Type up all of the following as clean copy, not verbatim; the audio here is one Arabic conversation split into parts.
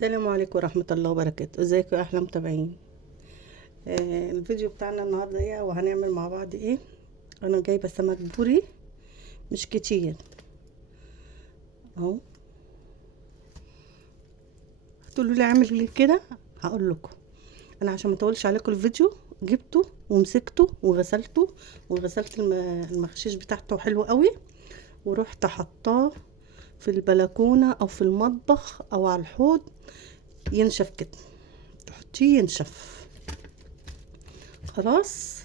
السلام عليكم ورحمة الله وبركاته. ازيكم يا احلى متابعين؟ الفيديو بتاعنا النهاردة ايه وهنعمل مع بعض ايه؟ انا جايبة سمك بوري مش كتير اهو. هتقولوا لي اعمل ليه كده؟ هقول لكم. انا عشان ما اطولش عليكم الفيديو جبته ومسكته وغسلته وغسلت المخشيش بتاعته حلو قوي، ورحت حطاه في البلكونة او في المطبخ او على الحوض ينشف كده، تحطيه ينشف خلاص،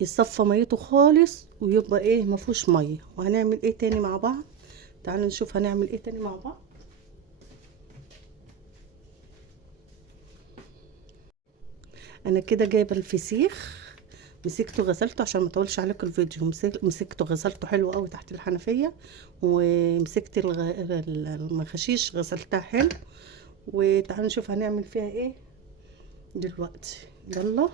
يصفى ميته خالص ويبقى ايه مفهوش ميه. وهنعمل ايه تاني مع بعض؟ تعالوا نشوف هنعمل ايه تاني مع بعض. انا كده جايبه الفسيخ، مسكته غسلته عشان ما اطولش عليكم الفيديو. مسكته غسلته حلو قوي تحت الحنفيه، ومسكت المخاشيش غسلتها حلو. وتعالوا نشوف هنعمل فيها ايه دلوقتي. يلا.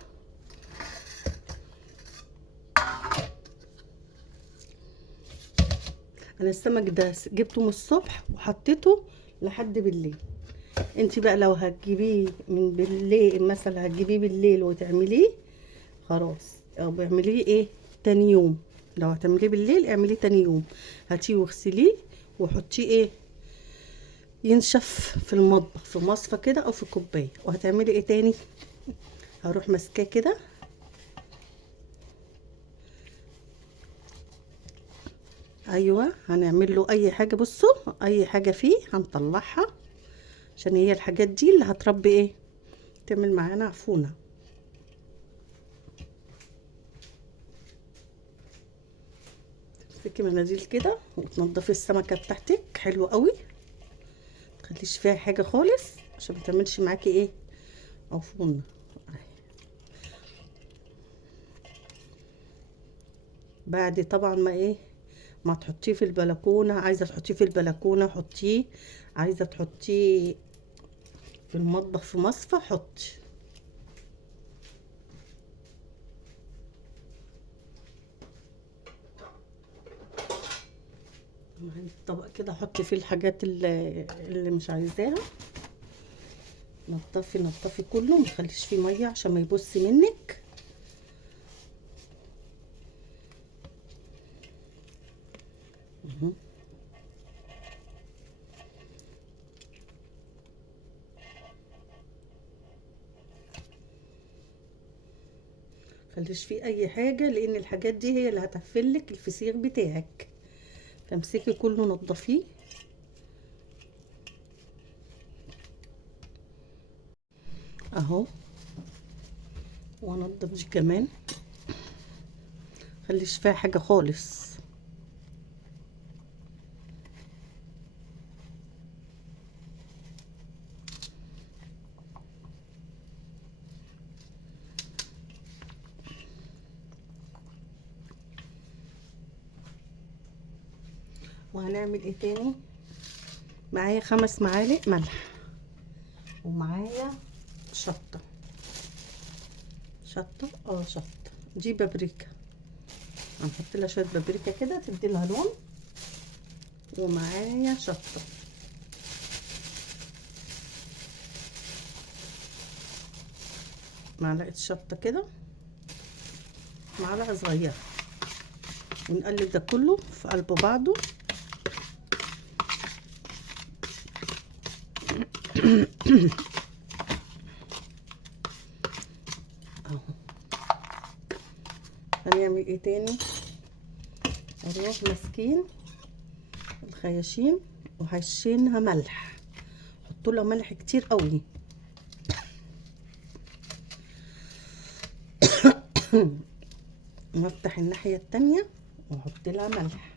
انا السمك ده جبته من الصبح وحطيته لحد بالليل. انت بقى لو هتجيبيه من بالليل مثلا، هتجيبيه بالليل وتعمليه خلاص، او بيعمليه ايه تاني يوم. لو هتعمليه بالليل اعمليه تاني يوم، هاتيه واغسليه وحطيه ايه ينشف في المطبخ في مصفى كده او في كوبايه. وهتعملي ايه تاني؟ هروح ماسكاه كده، ايوه هنعمل له اي حاجه. بصوا اي حاجه فيه هنطلعها، عشان هي الحاجات دي اللي هتربي ايه، تعمل معانا عفونه. تمسكي مناديل كده وتنضفي السمكه بتاعتك حلو قوي، متخليش فيها حاجه خالص عشان ما تعملش معاكي ايه عفونه. بعد طبعا ما ايه ما تحطيه في البلكونه، عايزه تحطيه في البلكونه حطيه، عايزه تحطيه في المطبخ في مصفى حطي. معايا الطبق كده حطي فيه الحاجات اللي مش عايزاها. نضفي نضفي كله، ما تخليش فيه ميه عشان ما يبص منك. اهو. خليش فيه اي حاجه، لان الحاجات دي هي اللي هتقفلك الفسيخ بتاعك. تمسكي كله نضفيه اهو. وانضف دي كمان، خليش فيها حاجه خالص. وهنعمل ايه تاني؟ معايا 5 معالق ملح، ومعايا شطه. شطه دي بابريكا، هنحط لها شويه بابريكا كده تدي لها لون. ومعايا شطه، معلقه شطه كده، معلقه صغيره. ونقلب ده كله في قلب بعضه. اهو. هنعمل ايه تاني؟ هنروح ماسكين الخياشيم وهشينها ملح، حطوا لها ملح كتير قوي. نفتح الناحيه التانية واحط لها ملح.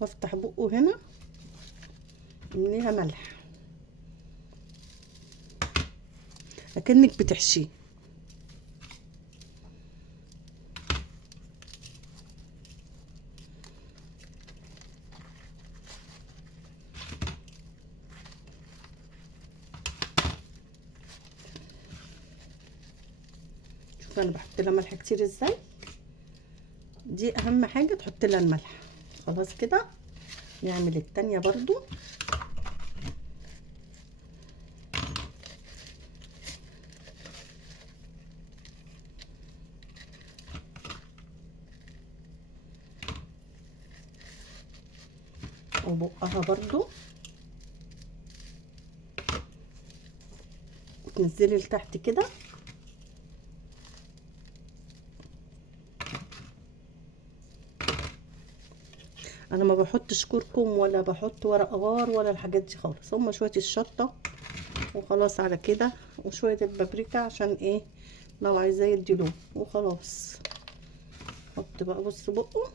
وافتح بقه هنا منيها ملح اكنك بتحشيه. شوفوا انا بحط لها ملح كتير ازاي. دي اهم حاجه تحط لها الملح. خلاص كده نعمل التانية برضو. وبقها برضو تنزلي لتحت كده. انا ما بحطش كركم ولا بحط ورق غار ولا الحاجات دي خالص، هما شويه الشطه وخلاص على كده، وشويه البابريكا عشان ايه لو عايزاه يدي لون وخلاص. حط بقى، بص بقه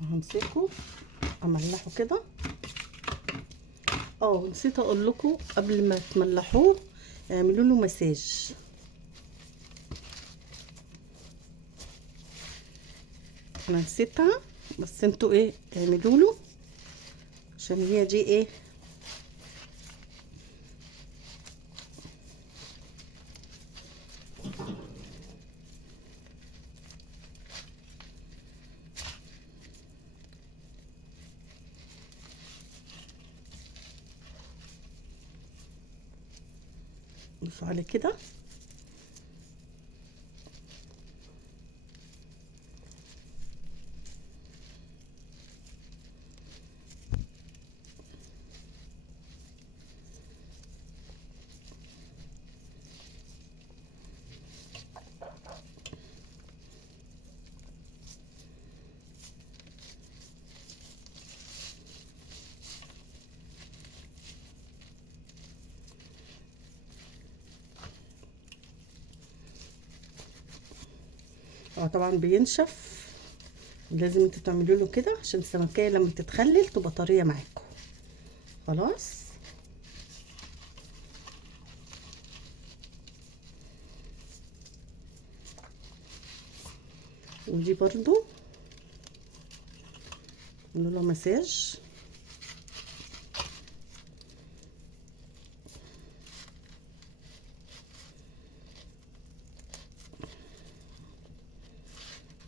همسكه املحه كده. نسيت اقول لكم قبل ما تملحوه اعملوا له مساج. انا نسيتها بس انتوا ايه اعملوا له، عشان هي دي ايه بصوا على كده. طبعا بينشف، لازم انتوا تعملوا له كده عشان السمكية لما تتخلل تبقى طرية معاكم. خلاص ودي برضو نعمل لها مساج.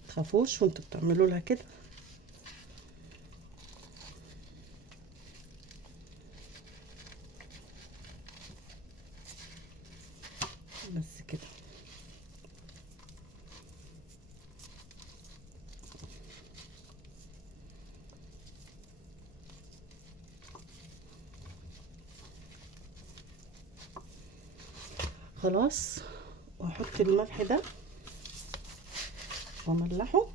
متخافوش وانتوا بتعملوا لها كده. بس كده خلاص. واحط الملح ده واملحه،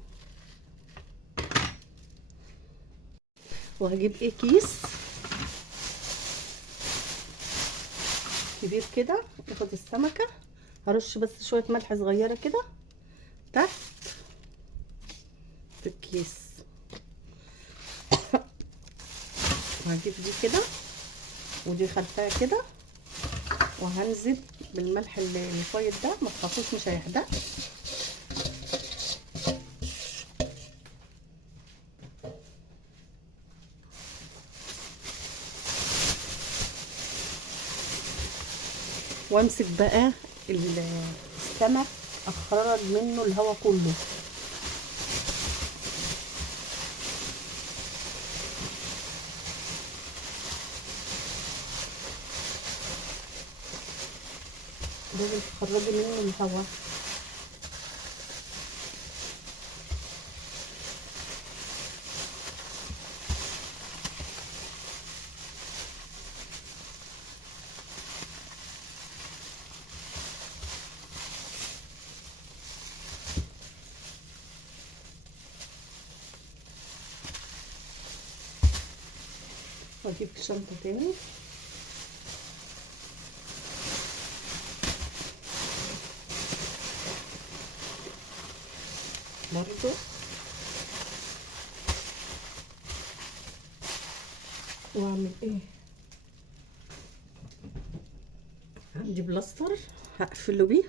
وهجيب كيس كبير كده ياخد السمكة. هرش بس شوية ملح صغيرة كده تحت في الكيس. وهجيب دي كده ودي خلفها كده، وهنزل بالملح اللي فايض ده، ما تخافوش مش هيحدق. وامسك بقى السمك اخرج منه الهواء كله. لازم تخرجي منه الهواء. واجيب الشنطة تاني برضو، واعمل ايه، عندي بلاستر هقفله بيه.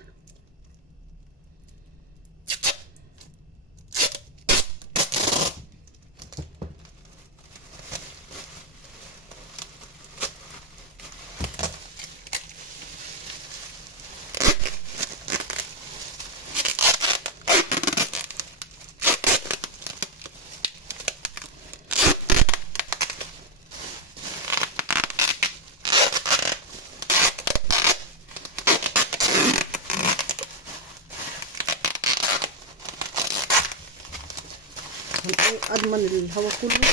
عشان ايه اضمن الهواء كله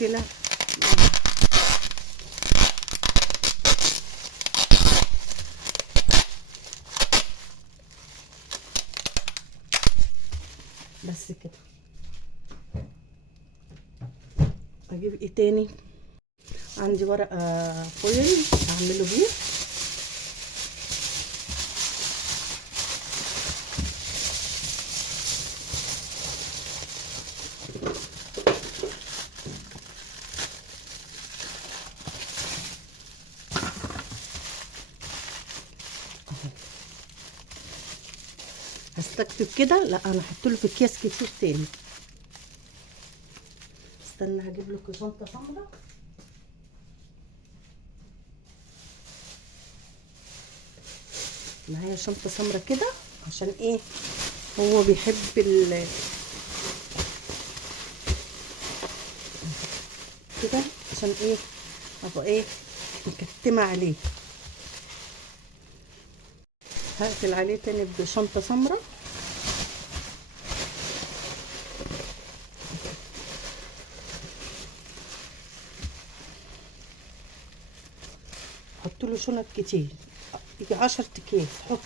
طلع. بس كده. اجيب ايه تاني؟ عندي ورقه فويل هعمله بيه. هستكتب كده، لا انا هحط له في اكياس كتير تاني. استنى هجيب لكم شنطه حمراء. معايا شنطه سمراء كده عشان ايه هو بيحب كده، عشان ايه ابقى ايه مكتمه عليه. هقفل عليه تاني بشنطه سمراء. حط له شنط كتير، يجي 10 اكياس حط.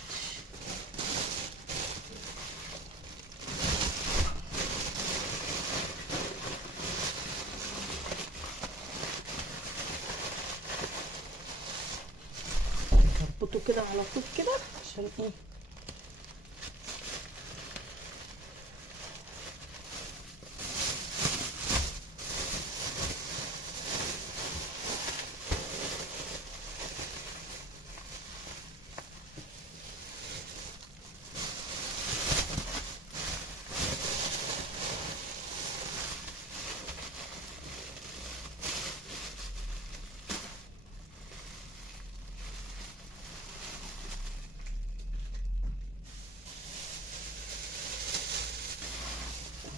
هربطه كده على طول كده عشان ايه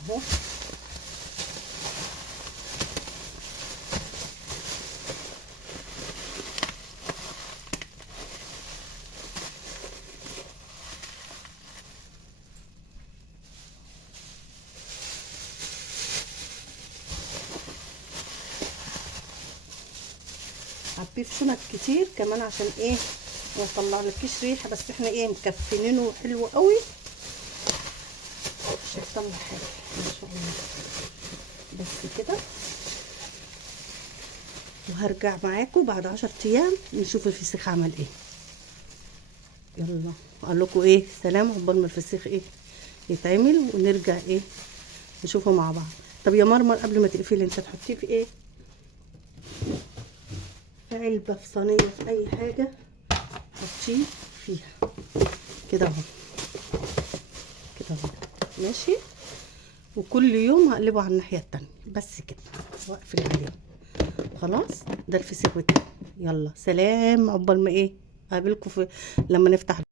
اهو. عبيه في شنط كتير كمان عشان ايه ما يطلعلكيش ريحه، بس احنا ايه مكفنينه حلو قوي، مش هيطلع حاجه ان شاء الله. بس كده، وهرجع معاكم بعد 10 ايام نشوف الفسيخ عمل ايه. يلا اقول لكم ايه سلام عقبال ما الفسيخ ايه يتعمل، ونرجع ايه نشوفه مع بعض. طب يا مرمر قبل ما تقفلي انت تحطيه في ايه؟ في علبه، في صينيه، في اي حاجه حطيه فيها كده اهو، كده اهو ماشي. وكل يوم هقلبه على الناحيه التانية بس كده واقفل عليه. خلاص ده الفسيخ بتاعي. يلا سلام عقبال ما ايه اقابلكم في لما نفتح